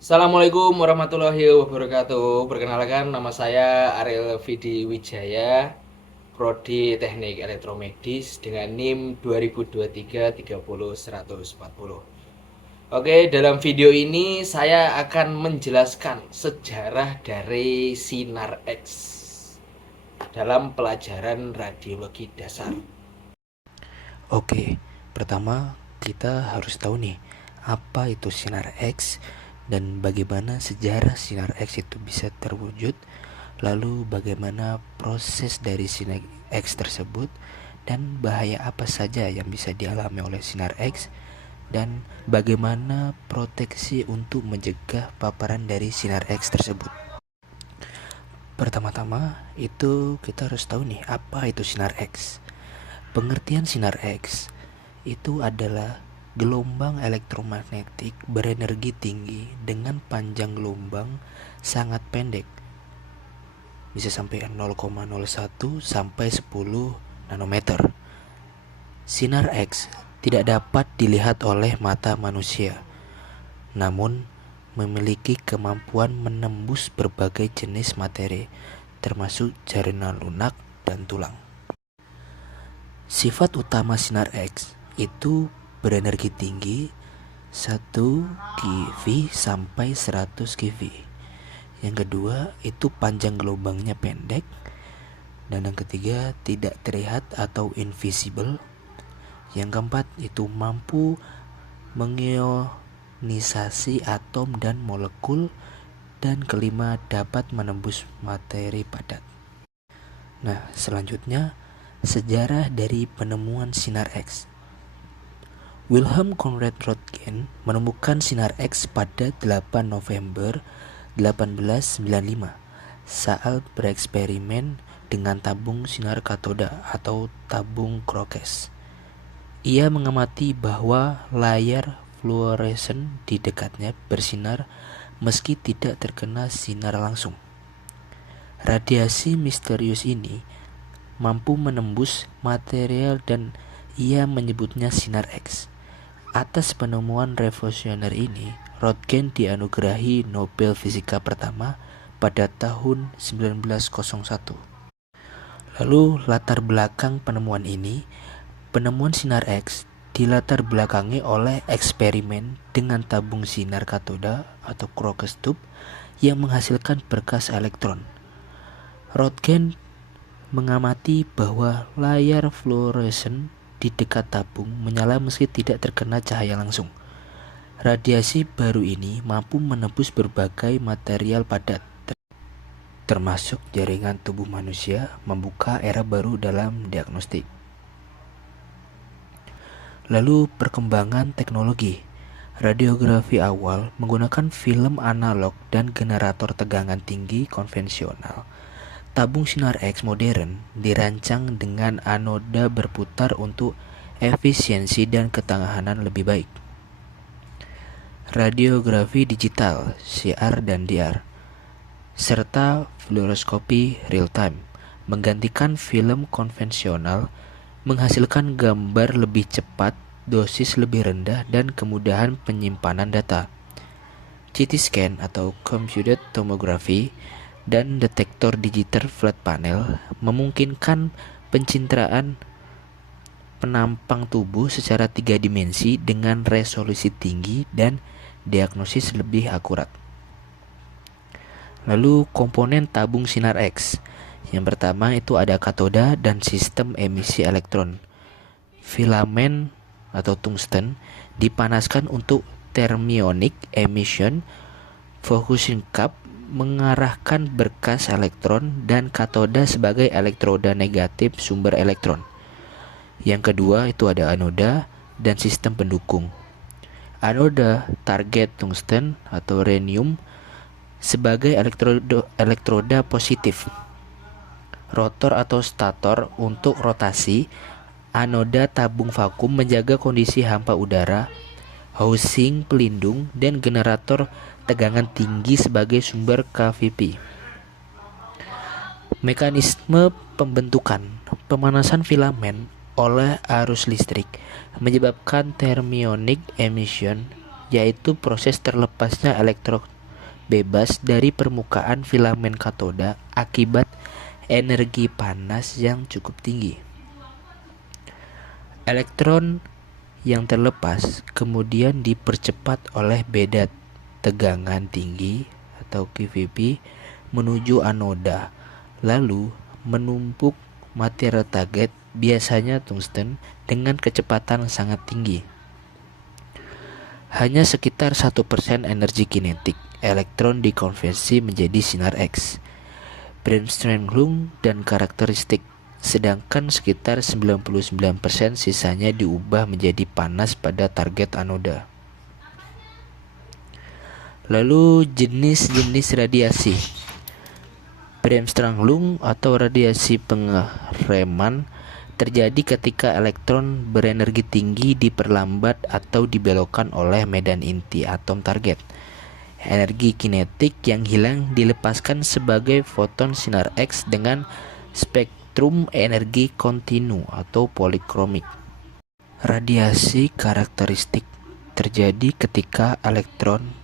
Assalamualaikum warahmatullahi wabarakatuh. Perkenalkan, nama saya Ariel Vidi Wijaya, Prodi Teknik Elektromedis dengan NIM 2023 30 140. Oke, dalam video ini saya akan menjelaskan sejarah dari sinar X dalam pelajaran radiologi dasar. Oke, pertama kita harus tahu nih apa itu sinar X dan bagaimana sejarah sinar X itu bisa terwujud, lalu bagaimana proses dari sinar X tersebut dan bahaya apa saja yang bisa dialami oleh sinar X dan bagaimana proteksi untuk mencegah paparan dari sinar X tersebut. Pertama-tama itu kita harus tahu nih apa itu sinar X. Pengertian sinar X itu adalah gelombang elektromagnetik berenergi tinggi dengan panjang gelombang sangat pendek, bisa sampai 0,01 sampai 10 nanometer. Sinar X tidak dapat dilihat oleh mata manusia, namun memiliki kemampuan menembus berbagai jenis materi, termasuk jaringan lunak dan tulang. Sifat utama sinar X itu berenergi tinggi 1 GeV sampai 100 GeV. Yang kedua itu panjang gelombangnya pendek. Dan yang ketiga tidak terlihat atau invisible. Yang keempat itu mampu mengionisasi atom dan molekul. Dan kelima dapat menembus materi padat. Nah, selanjutnya sejarah dari penemuan sinar X. Wilhelm Conrad Röntgen menemukan sinar X pada 8 November 1895 saat bereksperimen dengan tabung sinar katoda atau tabung Crookes. Ia mengamati bahwa layar fluoresen di dekatnya bersinar meski tidak terkena sinar langsung. Radiasi misterius ini mampu menembus material dan ia menyebutnya sinar X. Atas penemuan revolusioner ini, Röntgen dianugerahi Nobel Fisika pertama pada tahun 1901. Lalu latar belakang penemuan ini, penemuan sinar X dilatar belakangi oleh eksperimen dengan tabung sinar katoda atau Crookes tube yang menghasilkan berkas elektron. Röntgen mengamati bahwa layar fluoresen di dekat tabung menyala meski tidak terkena cahaya langsung. Radiasi baru ini mampu menembus berbagai material padat, termasuk jaringan tubuh manusia, membuka era baru dalam diagnostik. Lalu perkembangan teknologi. Radiografi awal menggunakan film analog dan generator tegangan tinggi konvensional. Tabung sinar X modern dirancang dengan anoda berputar untuk efisiensi dan ketahanan lebih baik. Radiografi digital, CR dan DR, serta fluoroskopi real time menggantikan film konvensional, menghasilkan gambar lebih cepat, dosis lebih rendah, dan kemudahan penyimpanan data. CT scan atau computed tomography dan detektor digital flat panel memungkinkan pencitraan penampang tubuh secara 3 dimensi dengan resolusi tinggi dan diagnosis lebih akurat. Lalu komponen tabung sinar X. Yang pertama itu ada katoda dan sistem emisi elektron. Filamen atau tungsten dipanaskan untuk thermionic emission. Focusing cup mengarahkan berkas elektron dan katoda sebagai elektroda negatif sumber elektron. Yang kedua itu ada anoda dan sistem pendukung. Anoda target tungsten atau rhenium sebagai elektroda positif. Rotor atau stator untuk rotasi. Anoda tabung vakum menjaga kondisi hampa udara. Housing pelindung dan generator tegangan tinggi sebagai sumber KVP. Mekanisme pembentukan pemanasan filamen oleh arus listrik menyebabkan thermionic emission. yaitu proses terlepasnya elektron bebas dari permukaan filamen katoda akibat energi panas yang cukup tinggi. Elektron yang terlepas kemudian dipercepat oleh beda tegangan tinggi atau QVP menuju anoda, lalu menumpuk material target, biasanya tungsten, dengan kecepatan sangat tinggi. Hanya sekitar 1% energi kinetik elektron dikonversi menjadi sinar X, Bremsstrahlung dan karakteristik, sedangkan sekitar 99% sisanya diubah menjadi panas pada target anoda. Lalu jenis-jenis radiasi. Bremsstrahlung atau radiasi pengereman terjadi ketika elektron berenergi tinggi diperlambat atau dibelokkan oleh medan inti atom target. Energi kinetik yang hilang dilepaskan sebagai foton sinar X dengan spektrum energi kontinu atau polikromik. Radiasi karakteristik terjadi ketika elektron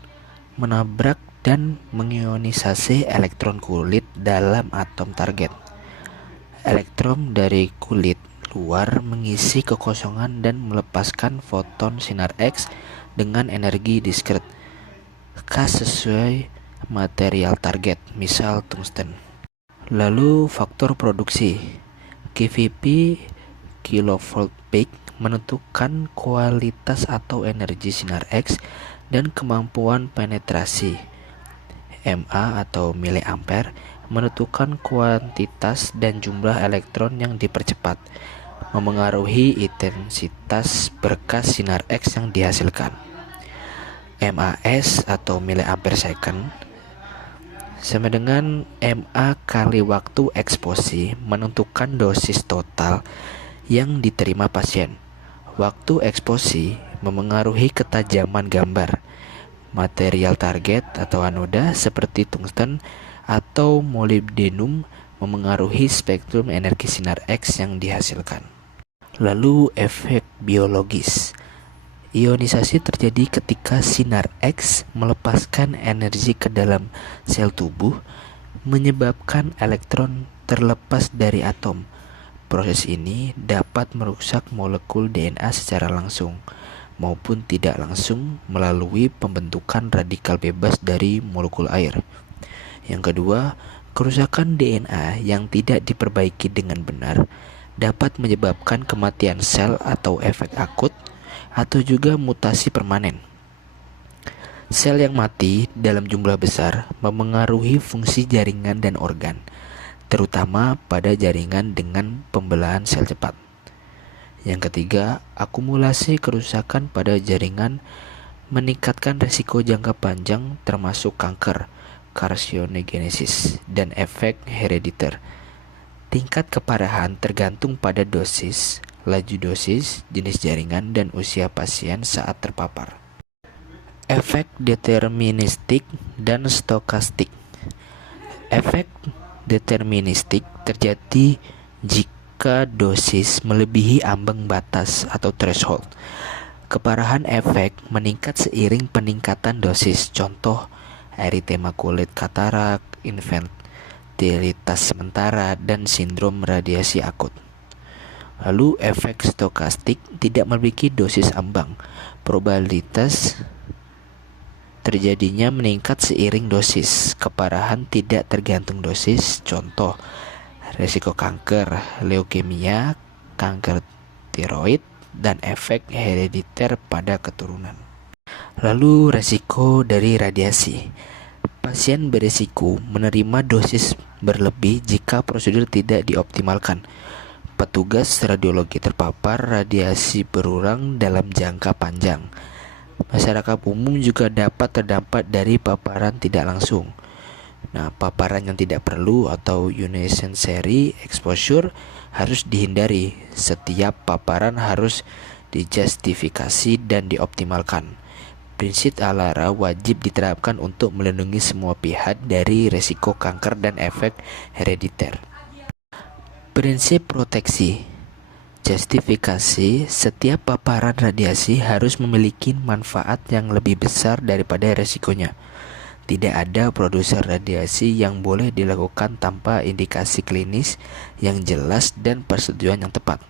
menabrak dan mengionisasi elektron kulit dalam atom target. Elektron dari kulit luar mengisi kekosongan dan melepaskan foton sinar X dengan energi diskret, khas sesuai material target, misal tungsten. Lalu faktor produksi. QVP kilovolt peak menentukan kualitas atau energi sinar X dan kemampuan penetrasi. MA atau miliampere menentukan kuantitas dan jumlah elektron yang dipercepat, memengaruhi intensitas berkas sinar X yang dihasilkan. MAS atau miliampere second sama dengan MA kali waktu eksposi, menentukan dosis total yang diterima pasien. Waktu eksposi memengaruhi ketajaman gambar. Material target atau anoda seperti tungsten atau molybdenum memengaruhi spektrum energi sinar X yang dihasilkan. Lalu efek biologis. Ionisasi terjadi ketika sinar X melepaskan energi ke dalam sel tubuh, menyebabkan elektron terlepas dari atom. Proses ini dapat merusak molekul DNA secara langsung maupun tidak langsung melalui pembentukan radikal bebas dari molekul air. Yang kedua, kerusakan DNA yang tidak diperbaiki dengan benar dapat menyebabkan kematian sel atau efek akut atau juga mutasi permanen. Sel yang mati dalam jumlah besar memengaruhi fungsi jaringan dan organ, terutama pada jaringan dengan pembelahan sel cepat. Yang ketiga, akumulasi kerusakan pada jaringan meningkatkan risiko jangka panjang termasuk kanker, karsionogenesis, dan efek herediter. Tingkat keparahan tergantung pada dosis, laju dosis, jenis jaringan, dan usia pasien saat terpapar. Efek deterministik dan stokastik. Efek deterministik terjadi jika dosis melebihi ambang batas atau threshold. Keparahan efek meningkat seiring peningkatan dosis. Contoh, eritema kulit, katarak, infantilitas sementara, dan sindrom radiasi akut. Lalu efek stokastik tidak memiliki dosis ambang. Probabilitas terjadinya meningkat seiring dosis. Keparahan tidak tergantung dosis. Contoh, risiko kanker, leukemia, kanker tiroid, dan efek herediter pada keturunan. Lalu resiko dari radiasi. Pasien berisiko menerima dosis berlebih jika prosedur tidak dioptimalkan. Petugas radiologi terpapar radiasi berulang dalam jangka panjang. Masyarakat umum juga dapat terdampak dari paparan tidak langsung. Nah, paparan yang tidak perlu atau unnecessary exposure harus dihindari. Setiap paparan harus dijustifikasi dan dioptimalkan. Prinsip ALARA wajib diterapkan untuk melindungi semua pihak dari risiko kanker dan efek herediter. Prinsip proteksi. Justifikasi, setiap paparan radiasi harus memiliki manfaat yang lebih besar daripada resikonya. Tidak ada produser radiasi yang boleh dilakukan tanpa indikasi klinis yang jelas dan persetujuan yang tepat.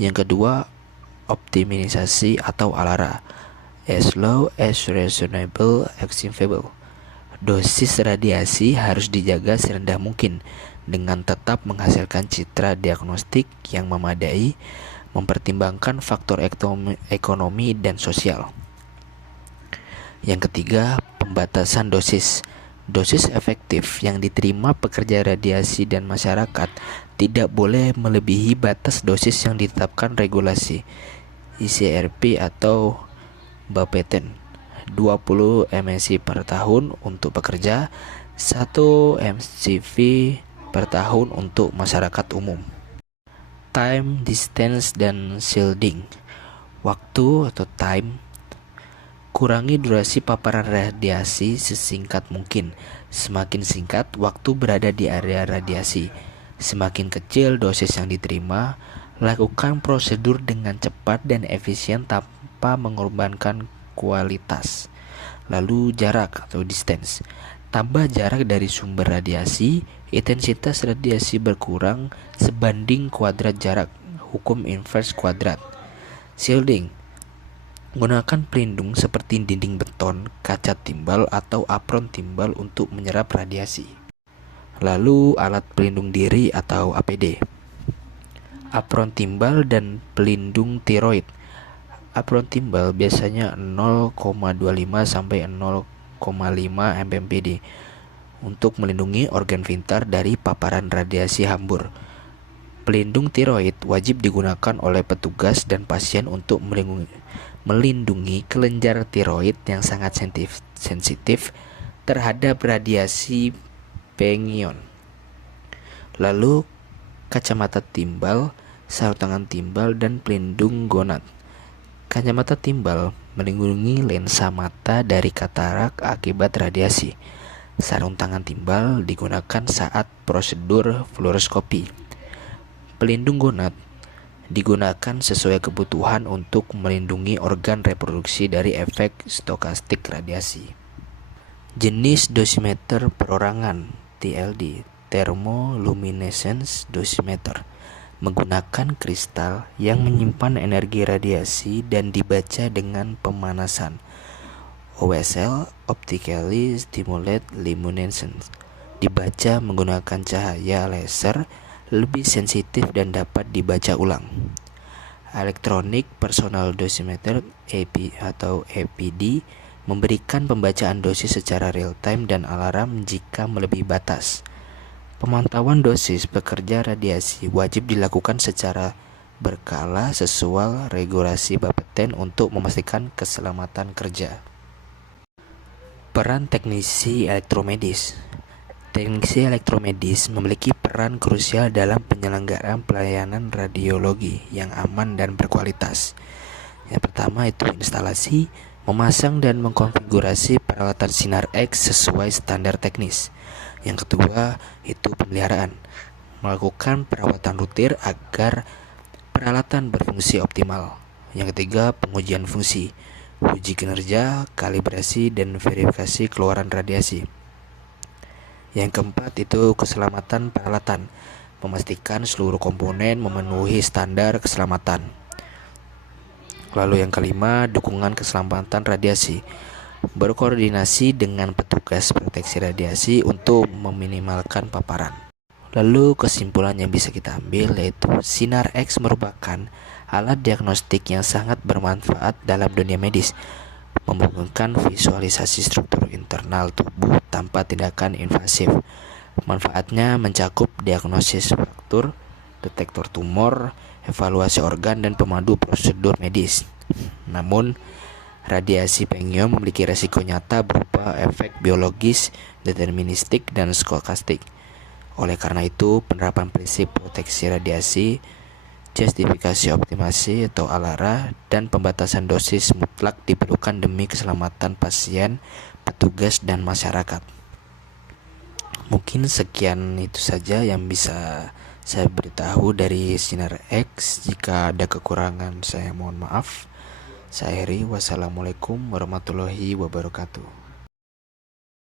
Yang kedua, optimisasi atau ALARA, as low as reasonable acceptable. Dosis radiasi harus dijaga serendah mungkin dengan tetap menghasilkan citra diagnostik yang memadai, mempertimbangkan faktor ekonomi dan sosial. Yang ketiga, pembatasan dosis. Dosis efektif yang diterima pekerja radiasi dan masyarakat tidak boleh melebihi batas dosis yang ditetapkan regulasi ICRP atau Bapeten, 20 mSi per tahun untuk pekerja, 1 mCv per tahun untuk masyarakat umum. Time, distance, dan shielding. Waktu atau time. Kurangi durasi paparan radiasi sesingkat mungkin. Semakin singkat waktu berada di area radiasi, semakin kecil dosis yang diterima. Lakukan prosedur dengan cepat dan efisien tanpa mengorbankan kualitas. Lalu jarak atau distance. Tambah jarak dari sumber radiasi, intensitas radiasi berkurang sebanding kuadrat jarak. Hukum inverse kuadrat. Shielding. Gunakan pelindung seperti dinding beton, kaca timbal, atau apron timbal untuk menyerap radiasi. Lalu alat pelindung diri atau APD. Apron timbal dan pelindung tiroid. Apron timbal biasanya 0,25 sampai 0,5 mmPd untuk melindungi organ vital dari paparan radiasi hambur. Pelindung tiroid wajib digunakan oleh petugas dan pasien untuk melindungi kelenjar tiroid yang sangat sensitif terhadap radiasi pengion. Lalu kacamata timbal, sarung tangan timbal, dan pelindung gonad. Kacamata timbal melindungi lensa mata dari katarak akibat radiasi. Sarung tangan timbal digunakan saat prosedur fluoroskopi. Pelindung gonad digunakan sesuai kebutuhan untuk melindungi organ reproduksi dari efek stokastik radiasi. Jenis dosimeter perorangan TLD, thermoluminescence dosimeter, menggunakan kristal yang menyimpan energi radiasi dan dibaca dengan pemanasan. OSL, optically stimulated luminescence, dibaca menggunakan cahaya laser, lebih sensitif dan dapat dibaca ulang. Electronic Personal Dosimeter (EP) atau EPD memberikan pembacaan dosis secara real time dan alarm jika melebihi batas. Pemantauan dosis pekerja radiasi wajib dilakukan secara berkala sesuai regulasi Bapeten untuk memastikan keselamatan kerja. Peran teknisi elektromedis. Teknisi elektromedis memiliki peran krusial dalam penyelenggaraan pelayanan radiologi yang aman dan berkualitas. Yang pertama itu instalasi, memasang dan mengkonfigurasi peralatan sinar X sesuai standar teknis. Yang kedua itu pemeliharaan, melakukan perawatan rutin agar peralatan berfungsi optimal. Yang ketiga pengujian fungsi, uji kinerja, kalibrasi, dan verifikasi keluaran radiasi. Yang keempat itu keselamatan peralatan, memastikan seluruh komponen memenuhi standar keselamatan. Lalu yang kelima, dukungan keselamatan radiasi, berkoordinasi dengan petugas proteksi radiasi untuk meminimalkan paparan. Lalu kesimpulan yang bisa kita ambil yaitu sinar X merupakan alat diagnostik yang sangat bermanfaat dalam dunia medis, membutuhkan visualisasi struktur internal tubuh tanpa tindakan invasif. Manfaatnya mencakup diagnosis fraktur, detektor tumor, evaluasi organ, dan pemandu prosedur medis. Namun, radiasi pengion memiliki resiko nyata berupa efek biologis, deterministik, dan skokastik. Oleh karena itu, penerapan prinsip proteksi radiasi, justifikasi optimasi atau ALARA, dan pembatasan dosis mutlak diperlukan demi keselamatan pasien, petugas, dan masyarakat. Mungkin sekian itu saja yang bisa Saya beritahu dari Sinar X. Jika ada kekurangan saya mohon maaf. Saya Heri, wassalamualaikum warahmatullahi wabarakatuh.